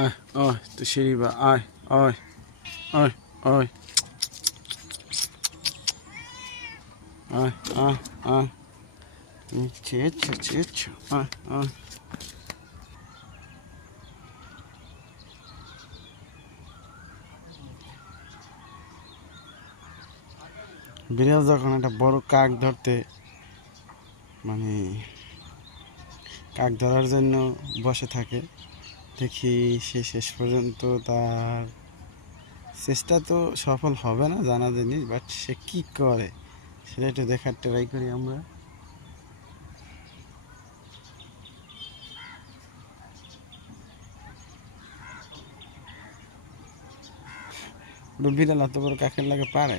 আয় ওই তো সিঁড়ি বা আয় ওই ওই ওই আয় আয় আয় চেয়েছো চেয়েছো আয় আয় বিড়াল যখন একটা বড় কাক ধরতে মানে কাক ধরার জন্য বসে থাকে, দেখি সে শেষ পর্যন্ত তার চেষ্টা তো সফল হবে না জানা জিনিস, বাট সে কী করে সেটা একটু দেখার ট্রাই করি আমরা। বিড়াল এত বড় কাকের লাগে পারে?